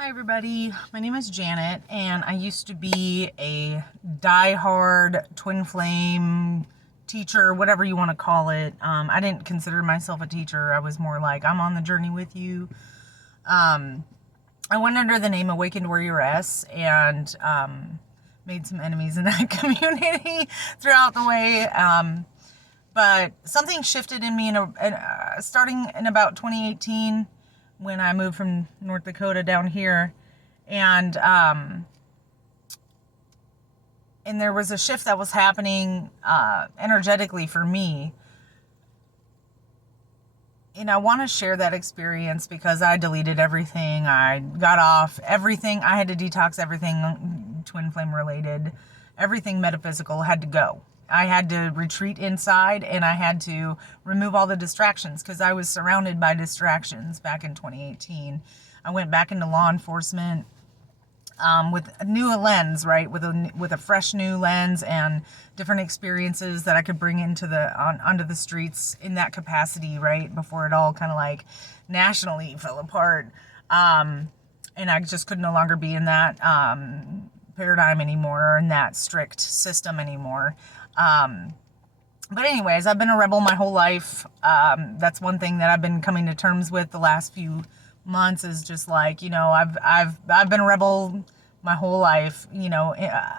Hi everybody, my name is Janet and I used to be a die-hard twin flame teacher, whatever you want to call it. I didn't consider myself a teacher. I was more like, I'm on the journey with you. I went under the name Awakened Warrioress and made some enemies in that community throughout the way. But something shifted in me starting in about 2018 when I moved from North Dakota down here, and there was a shift that was happening energetically for me, and I want to share that experience because I deleted everything. I got off everything. I had to detox everything twin flame related. Everything metaphysical had to go. I had to retreat inside and I had to remove all the distractions because I was surrounded by distractions back in 2018. I went back into law enforcement with a new lens, right? With a fresh new lens and different experiences that I could bring into onto the streets in that capacity, right? Before it all kind of like nationally fell apart. And I just could no longer be in that paradigm anymore, or in that strict system anymore. But anyways, I've been a rebel my whole life. That's one thing that I've been coming to terms with the last few months is just like, I've been a rebel my whole life,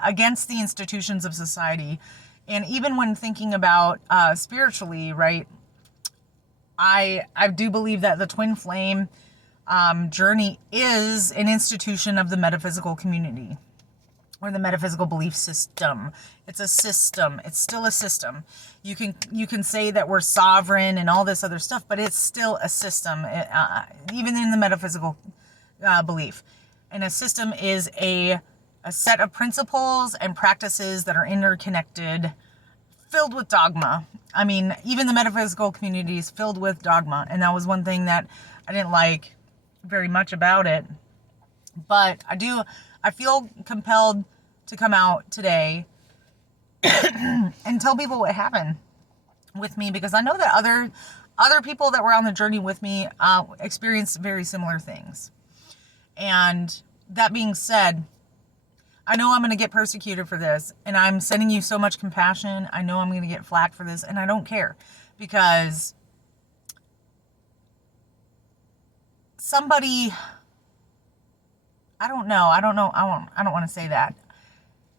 against the institutions of society. And even when thinking about, spiritually, right, I do believe that the twin flame, journey is an institution of the metaphysical community, or the metaphysical belief system. It's a system. It's still a system. You can say that we're sovereign and all this other stuff, but it's still a system, even in the metaphysical belief. And a system is a set of principles and practices that are interconnected, filled with dogma. I mean, even the metaphysical community is filled with dogma, and that was one thing that I didn't like very much about it. But I feel compelled to come out today and tell people what happened with me, because I know that other people that were on the journey with me experienced very similar things. And that being said, I know I'm going to get persecuted for this, and I'm sending you so much compassion. I know I'm going to get flack for this, and I don't care, because somebody, I don't know. I don't want to say that.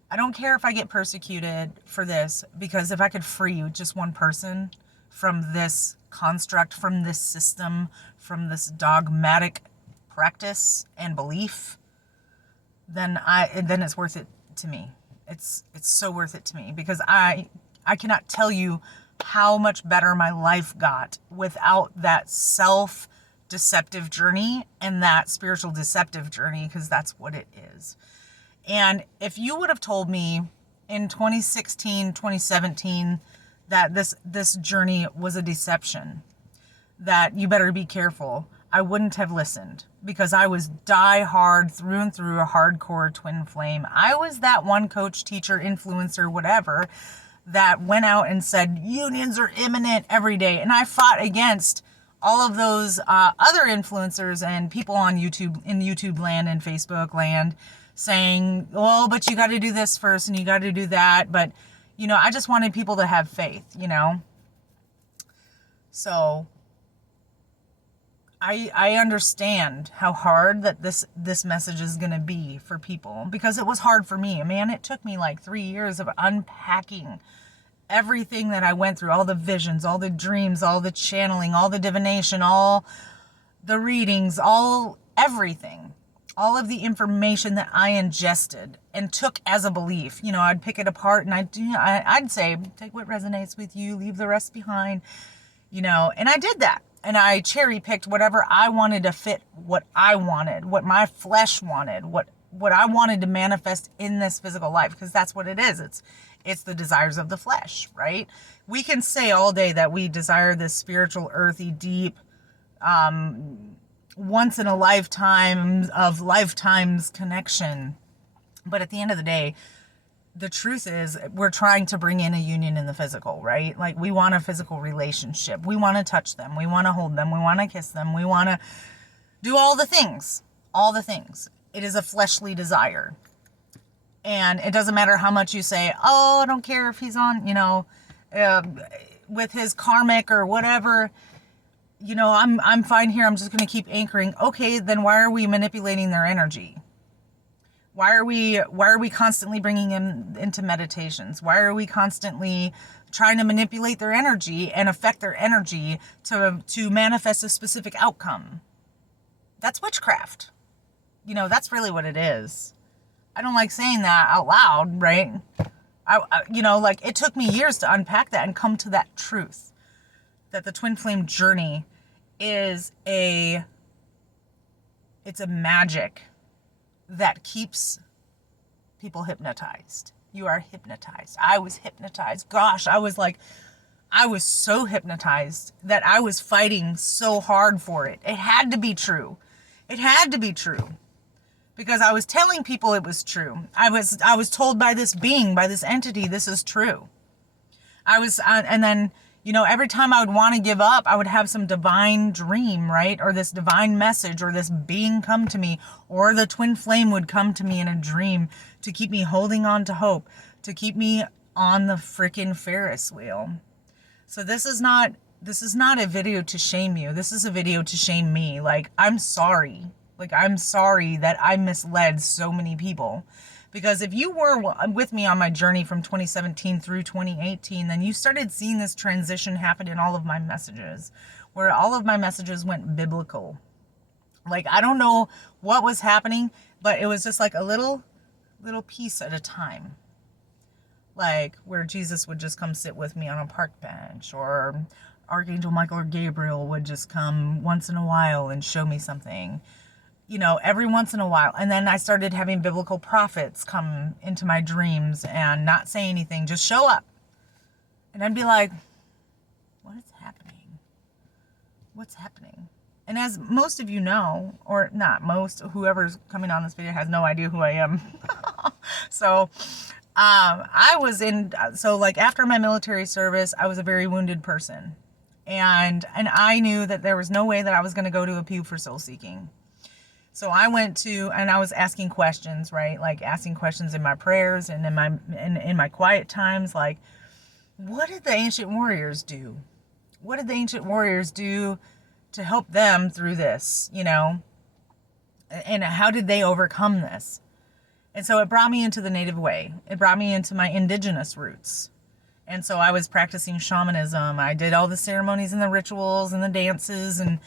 I don't care if I get persecuted for this, because if I could free just one person from this construct, from this system, from this dogmatic practice and belief, then it's worth it to me. It's so worth it to me, because I cannot tell you how much better my life got without that self-deceptive journey and that spiritual deceptive journey, because that's what it is. And if you would have told me in 2016, 2017 that this journey was a deception, that you better be careful, I wouldn't have listened, because I was die hard through and through, a hardcore twin flame. I was that one coach, teacher, influencer, whatever, that went out and said unions are imminent every day. And I fought against all of those other influencers and people on YouTube, in YouTube land and Facebook land, saying, well, but you got to do this first and you got to do that. But, I just wanted people to have faith, So I understand how hard that this message is going to be for people, because it was hard for me. Man, it took me like 3 years of unpacking everything that I went through, all the visions, all the dreams, all the channeling, all the divination, all the readings, everything, all of the information that I ingested and took as a belief. I'd pick it apart and I'd say, take what resonates with you, leave the rest behind, and I did that. And I cherry picked whatever I wanted to fit what I wanted, what my flesh wanted, what I wanted to manifest in this physical life, because that's what it is. It's the desires of the flesh, right? We can say all day that we desire this spiritual, earthy, deep, once in a lifetime of lifetimes connection. But at the end of the day, the truth is we're trying to bring in a union in the physical, right? Like, we want a physical relationship. We want to touch them. We want to hold them. We want to kiss them. We want to do all the things. all the things. It is a fleshly desire. And it doesn't matter how much you say, oh, I don't care if he's on, with his karmic or whatever, I'm fine here. I'm just going to keep anchoring. Okay, then why are we manipulating their energy? Why are we constantly bringing him into meditations? Why are we constantly trying to manipulate their energy and affect their energy to manifest a specific outcome? That's witchcraft. That's really what it is. I don't like saying that out loud, right? It took me years to unpack that and come to that truth, that the twin flame journey it's a magic that keeps people hypnotized. You are hypnotized. I was hypnotized. Gosh, I was so hypnotized that I was fighting so hard for it. It had to be true. It had to be true. Because I was telling people it was true. I was told by this being, by this entity, this is true. And then, every time I would want to give up, I would have some divine dream, right? Or this divine message, or this being come to me, or the twin flame would come to me in a dream to keep me holding on to hope, to keep me on the freaking Ferris wheel. So this is not a video to shame you. This is a video to shame me. I'm sorry. I'm sorry that I misled so many people. Because if you were with me on my journey from 2017 through 2018, then you started seeing this transition happen in all of my messages, where all of my messages went biblical. I don't know what was happening, but it was just a little piece at a time. Where Jesus would just come sit with me on a park bench, or Archangel Michael or Gabriel would just come once in a while and show me something. Every once in a while. And then I started having biblical prophets come into my dreams and not say anything, just show up. And I'd be like, what is happening? What's happening? And as most of you know, or not most, whoever's coming on this video has no idea who I am. So, after my military service, I was a very wounded person. And I knew that there was no way that I was going to go to a pew for soul seeking. So I went to, and I was asking questions, right? Asking questions in my prayers and in my quiet times, what did the ancient warriors do? What did the ancient warriors do to help them through this, And how did they overcome this? And so it brought me into the native way. It brought me into my indigenous roots. And so I was practicing shamanism. I did all the ceremonies and the rituals and the dances and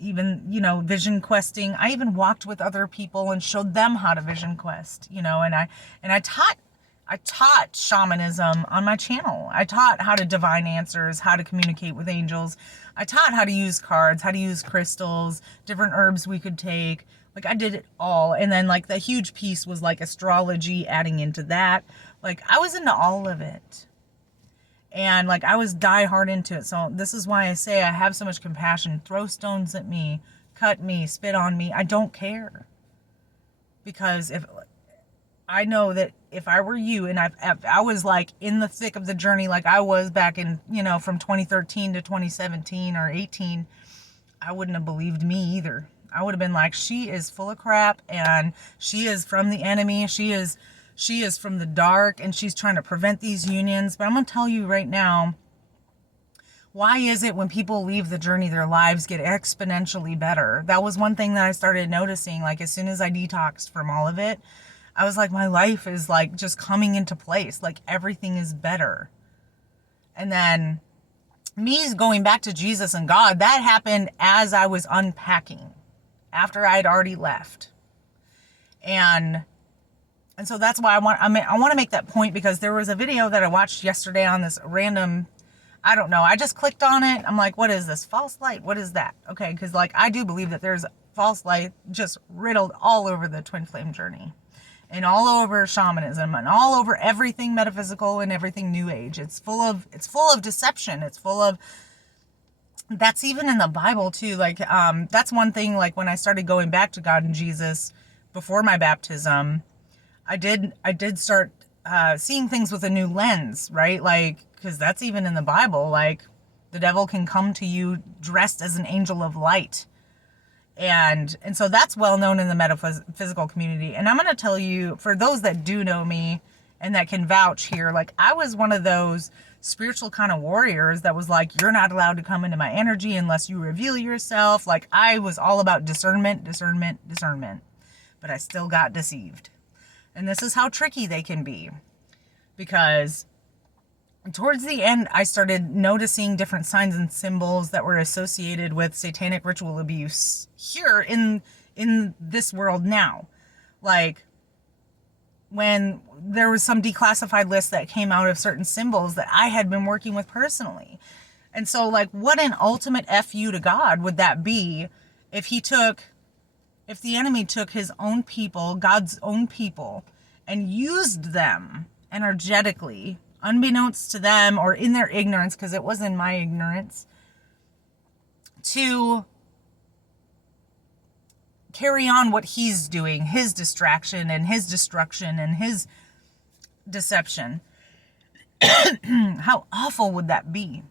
even, vision questing. I even walked with other people and showed them how to vision quest, and I taught shamanism on my channel. I taught how to divine answers, how to communicate with angels. I taught how to use cards, how to use crystals, different herbs we could take. I did it all. And then the huge piece was astrology, adding into that. I was into all of it. And I was die hard into it. So this is why I say I have so much compassion. Throw stones at me, cut me, spit on me. I don't care. Because if I know that if I were you and I was in the thick of the journey, I was back in, from 2013 to 2017 or 18, I wouldn't have believed me either. I would have been she is full of crap and she is from the enemy. She is from the dark and she's trying to prevent these unions. But I'm going to tell you right now, why is it when people leave the journey, their lives get exponentially better? That was one thing that I started noticing. As soon as I detoxed from all of it, I was my life is just coming into place. Everything is better. And then me going back to Jesus and God, that happened as I was unpacking, after I had already left. And so that's why I want to make that point, because there was a video that I watched yesterday on this random, I don't know, I just clicked on it. I'm what is this? False light? What is that? Okay, because I do believe that there's false light just riddled all over the twin flame journey. And all over shamanism and all over everything metaphysical and everything new age. It's full of deception. It's full of, that's even in the Bible too. That's one thing, when I started going back to God and Jesus before my baptism, I did start seeing things with a new lens, right? Because that's even in the Bible. The devil can come to you dressed as an angel of light. And so that's well known in the metaphysical community. And I'm going to tell you, for those that do know me and that can vouch here, like I was one of those spiritual kind of warriors that was like, you're not allowed to come into my energy unless you reveal yourself. Like I was all about discernment, but I still got deceived. And this is how tricky they can be, because towards the end, I started noticing different signs and symbols that were associated with satanic ritual abuse here in this world now. Like when there was some declassified list that came out of certain symbols that I had been working with personally. And so like, what an ultimate FU to God would that be if the enemy took his own people, God's own people, and used them energetically, unbeknownst to them or in their ignorance, because it was in my ignorance, to carry on what he's doing, his distraction and his destruction and his deception. How awful would that be?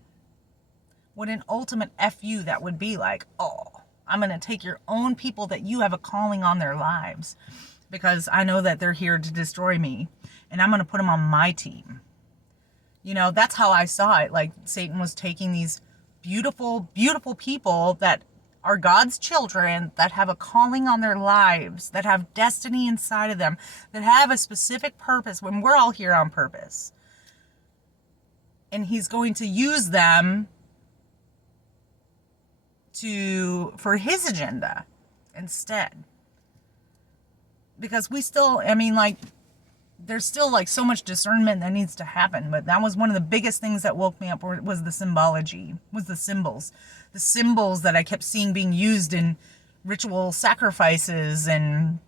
What an ultimate FU that would be. Like, oh, I'm going to take your own people that you have a calling on their lives because I know that they're here to destroy me, and I'm going to put them on my team. You know, that's how I saw it. Like Satan was taking these beautiful, beautiful people that are God's children, that have a calling on their lives, that have destiny inside of them, that have a specific purpose when we're all here on purpose. And he's going to use them for his agenda instead. Because we still, I mean, like, there's still like so much discernment that needs to happen, but that was one of the biggest things that woke me up was the symbology, was the symbols that I kept seeing being used in ritual sacrifices and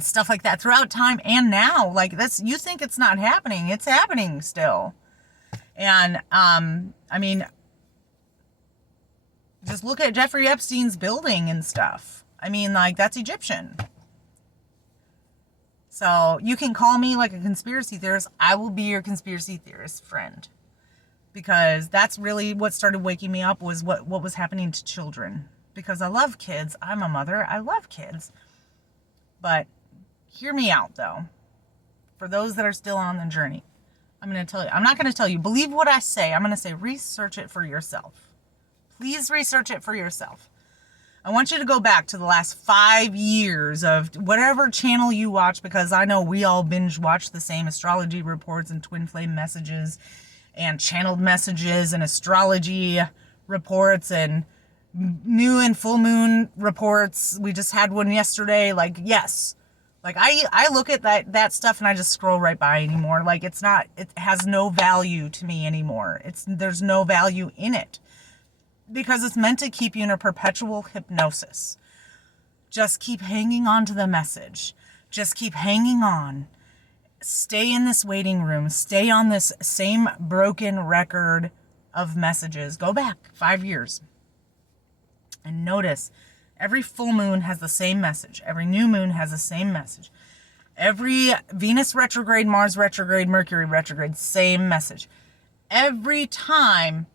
stuff like that throughout time and now. Like that's, you think it's not happening, it's happening still. And I mean, just look at Jeffrey Epstein's building and stuff. I mean, like, that's Egyptian. So you can call me like a conspiracy theorist. I will be your conspiracy theorist friend, because that's really what started waking me up, was what was happening to children. Because I love kids. I'm a mother. I love kids. But hear me out, though. For those that are still on the journey, I'm going to tell you. I'm not going to tell you, believe what I say. I'm going to say, research it for yourself. Please research it for yourself. I want you to go back to the last 5 years of whatever channel you watch, because I know we all binge watch the same astrology reports and twin flame messages and channeled messages and astrology reports and new and full moon reports. We just had one yesterday. Like, yes. Like I look at that stuff and I just scroll right by anymore. Like it has no value to me anymore. There's no value in it. Because it's meant to keep you in a perpetual hypnosis. Just keep hanging on to the message. Just keep hanging on. Stay in this waiting room. Stay on this same broken record of messages. Go back 5 years. And notice, every full moon has the same message. Every new moon has the same message. Every Venus retrograde, Mars retrograde, Mercury retrograde, same message. Every time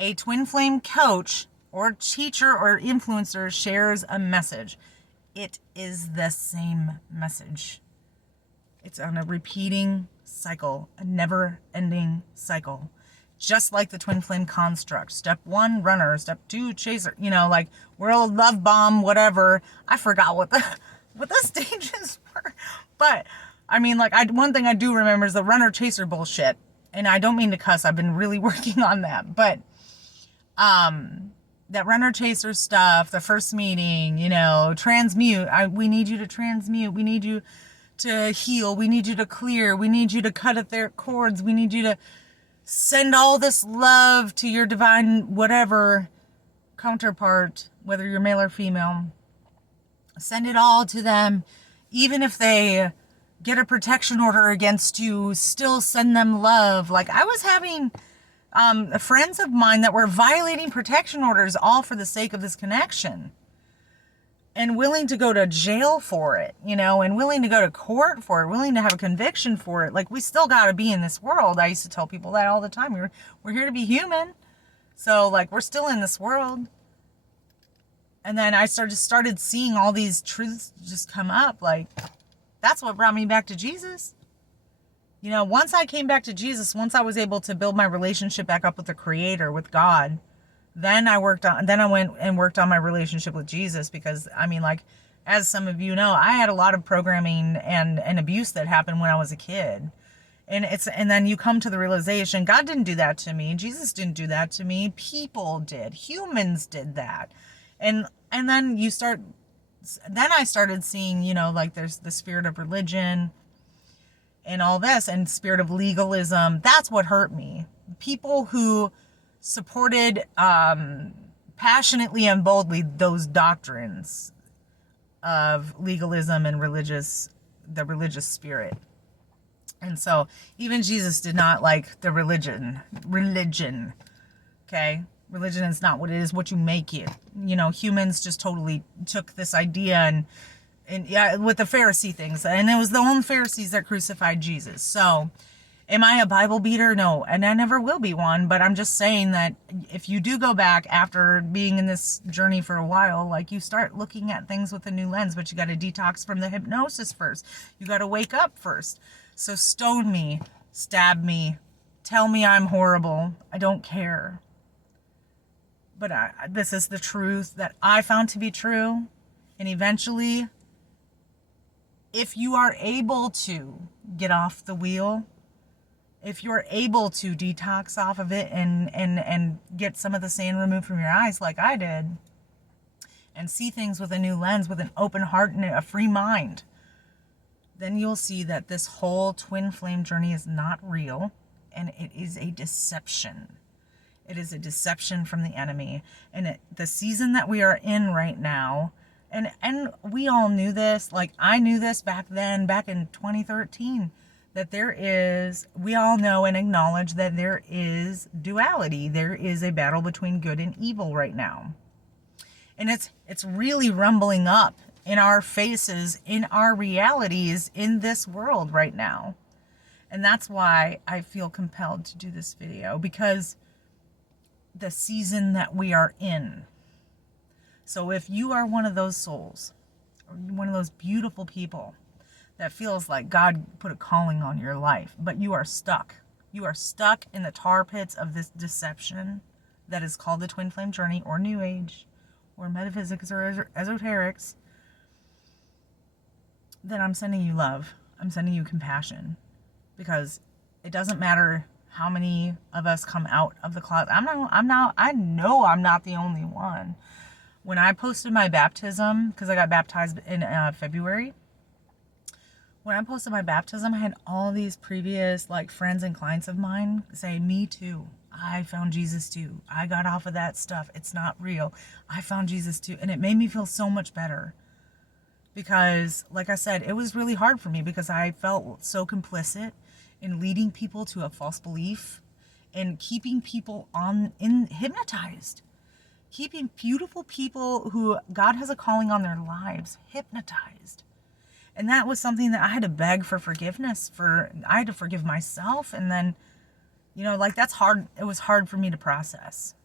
a twin flame coach or teacher or influencer shares a message, it is the same message. It's on a repeating cycle, a never-ending cycle. Just like the twin flame construct. Step 1, runner. Step 2, chaser. You know, like world, love bomb, whatever. I forgot what the stages were. But, I mean, like, one thing I do remember is the runner chaser bullshit. And I don't mean to cuss. I've been really working on that. But that runner chaser stuff, the first meeting, you know, transmute. We need you to transmute. We need you to heal. We need you to clear. We need you to cut at their cords. We need you to send all this love to your divine whatever counterpart, whether you're male or female. Send it all to them. Even if they get a protection order against you, still send them love. Like I was having friends of mine that were violating protection orders all for the sake of this connection, and willing to go to jail for it, you know, and willing to go to court for it, willing to have a conviction for it. Like, we still got to be in this world. I used to tell people that all the time. We're here to be human. So, like, we're still in this world. And then I started seeing all these truths just come up. Like, that's what brought me back to Jesus. You know, once I came back to Jesus, once I was able to build my relationship back up with the Creator, with God, then I went and worked on my relationship with Jesus. Because, I mean, like, as some of you know, I had a lot of programming and abuse that happened when I was a kid. And then you come to the realization, God didn't do that to me. Jesus didn't do that to me. People did. Humans did that. And then I started seeing, you know, like, there's the spirit of religion and all this, and spirit of legalism. That's what hurt me. People who supported passionately and boldly those doctrines of legalism and the religious spirit. And so even Jesus did not like the religion. Okay? Religion is not what it is, what you make it. You know, humans just totally took this idea and yeah, with the Pharisee things. And it was the own Pharisees that crucified Jesus. So, am I a Bible beater? No, and I never will be one. But I'm just saying that if you do go back after being in this journey for a while, like, you start looking at things with a new lens, but you got to detox from the hypnosis first. You got to wake up first. So stone me, stab me, tell me I'm horrible. I don't care. But this is the truth that I found to be true. And eventually, if you are able to get off the wheel, if you're able to detox off of it and get some of the sand removed from your eyes like I did, and see things with a new lens, with an open heart and a free mind, then you'll see that this whole twin flame journey is not real, and it is a deception. It is a deception from the enemy. And the season that we are in right now, and we all knew this, like, I knew this back then, back in 2013, that we all know and acknowledge that there is duality. There is a battle between good and evil right now. And it's really rumbling up in our faces, in our realities, in this world right now. And that's why I feel compelled to do this video, because the season that we are in. So if you are one of those souls, or one of those beautiful people that feels like God put a calling on your life, but you are stuck. You are stuck in the tar pits of this deception that is called the twin flame journey, or New Age, or metaphysics, or esoterics. Then I'm sending you love. I'm sending you compassion, because it doesn't matter how many of us come out of the closet. I know I'm not the only one. When I posted my baptism, because I got baptized in February, when I posted my baptism, I had all these previous, like, friends and clients of mine say, me too. I found Jesus too. I got off of that stuff. It's not real. I found Jesus too. And it made me feel so much better. Because, like I said, it was really hard for me, because I felt so complicit in leading people to a false belief and keeping people hypnotized. Keeping beautiful people who God has a calling on their lives hypnotized. And that was something that I had to beg for forgiveness for. I had to forgive myself. And then, you know, like, that's hard. It was hard for me to process.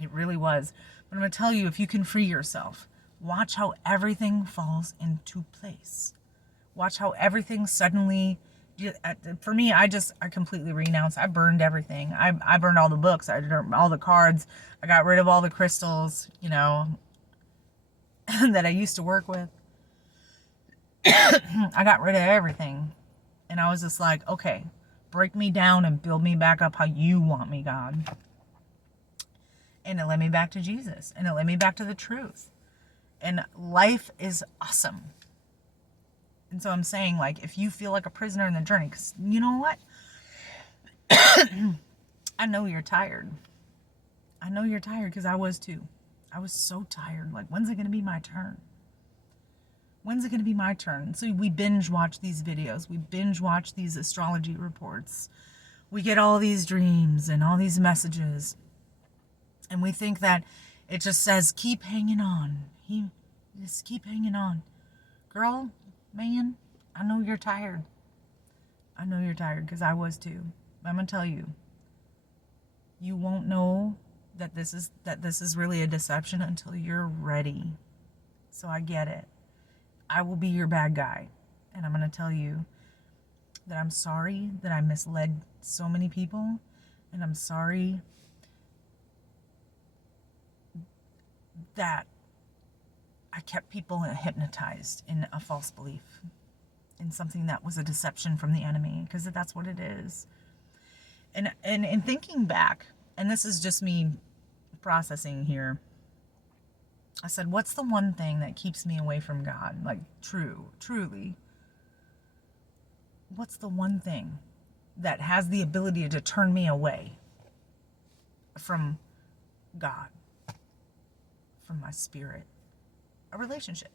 It really was. But I'm going to tell you, if you can free yourself, watch how everything falls into place. Watch how everything suddenly, for me, I completely renounced. I burned everything. I burned all the books. I burned all the cards. I got rid of all the crystals, you know, that I used to work with. I got rid of everything. And I was just like, okay, break me down and build me back up how you want me, God. And it led me back to Jesus. And it led me back to the truth. And life is awesome. And so I'm saying, like, if you feel like a prisoner in the journey, because you know what? I know you're tired. I know you're tired, because I was too. I was so tired. Like, when's it going to be my turn? When's it going to be my turn? So we binge watch these videos. We binge watch these astrology reports. We get all these dreams and all these messages. And we think that it just says, keep hanging on. Just keep hanging on. Girl, man, I know you're tired. I know you're tired, because I was too. But I'm going to tell you, you won't know that this is really a deception until you're ready. So I get it. I will be your bad guy. And I'm going to tell you that I'm sorry that I misled so many people. And I'm sorry that I kept people hypnotized in a false belief, in something that was a deception from the enemy, because that's what it is. And in thinking back, and this is just me processing here, I said, what's the one thing that keeps me away from God? Like, truly. What's the one thing that has the ability to turn me away from God, from my spirit? A relationship.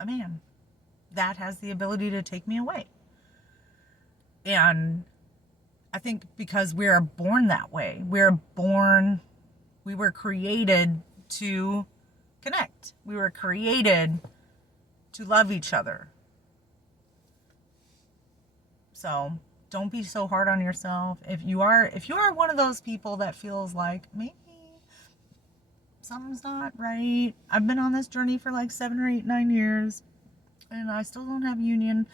A man. That has the ability to take me away. And I think because we are born that way. We were created to connect. We were created to love each other. So don't be so hard on yourself. If you are one of those people that feels like maybe something's not right. I've been on this journey for like 7 or 8, 9 years, and I still don't have union.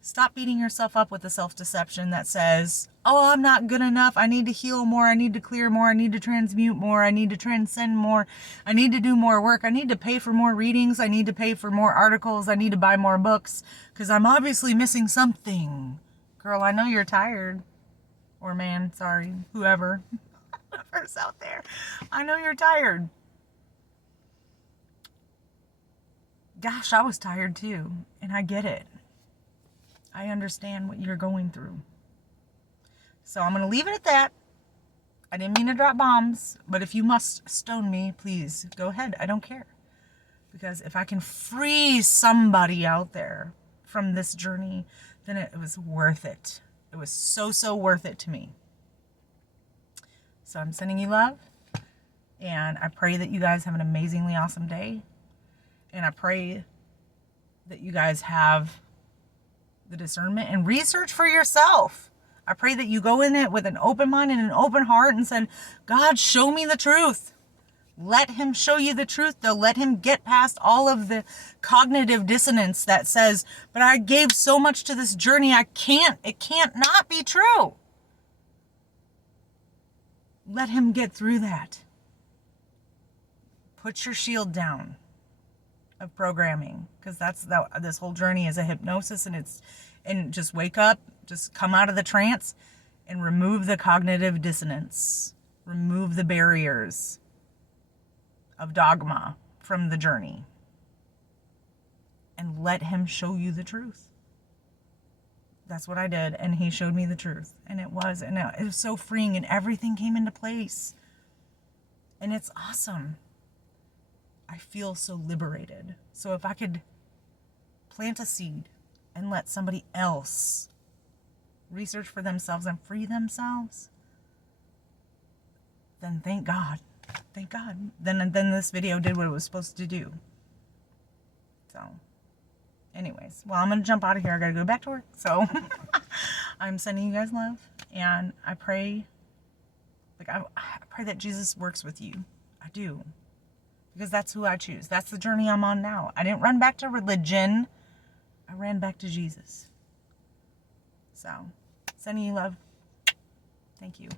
Stop beating yourself up with the self-deception that says, oh, I'm not good enough. I need to heal more. I need to clear more. I need to transmute more. I need to transcend more. I need to do more work. I need to pay for more readings. I need to pay for more articles. I need to buy more books because I'm obviously missing something. Girl, I know you're tired. Or man, sorry, whoever's out there. I know you're tired. Gosh, I was tired too, and I get it. I understand what you're going through. So I'm going to leave it at that. I didn't mean to drop bombs, but if you must stone me, please go ahead. I don't care. Because if I can free somebody out there from this journey, then it was worth it. It was so worth it to me. So I'm sending you love, and I pray that you guys have an amazingly awesome day. And I pray that you guys have the discernment and research for yourself. I pray that you go in it with an open mind and an open heart and said, God, show me the truth. Let him show you the truth, though. Let him get past all of the cognitive dissonance that says, but I gave so much to this journey. It can't not be true. Let him get through that. Put your shield down of programming, because this whole journey is a hypnosis, and just wake up, just come out of the trance and remove the cognitive dissonance, remove the barriers of dogma from the journey, and let him show you the truth. That's what I did, and he showed me the truth, and it was so freeing, and everything came into place, and it's awesome. I feel so liberated. So if I could plant a seed and let somebody else research for themselves and free themselves, then thank God. Thank God. Then this video did what it was supposed to do. So, anyways, well, I'm going to jump out of here. I got to go back to work. So, I'm sending you guys love, and I pray, I pray that Jesus works with you. I do. Because that's who I choose. That's the journey I'm on now. I didn't run back to religion. I ran back to Jesus. So, sending you love. Thank you.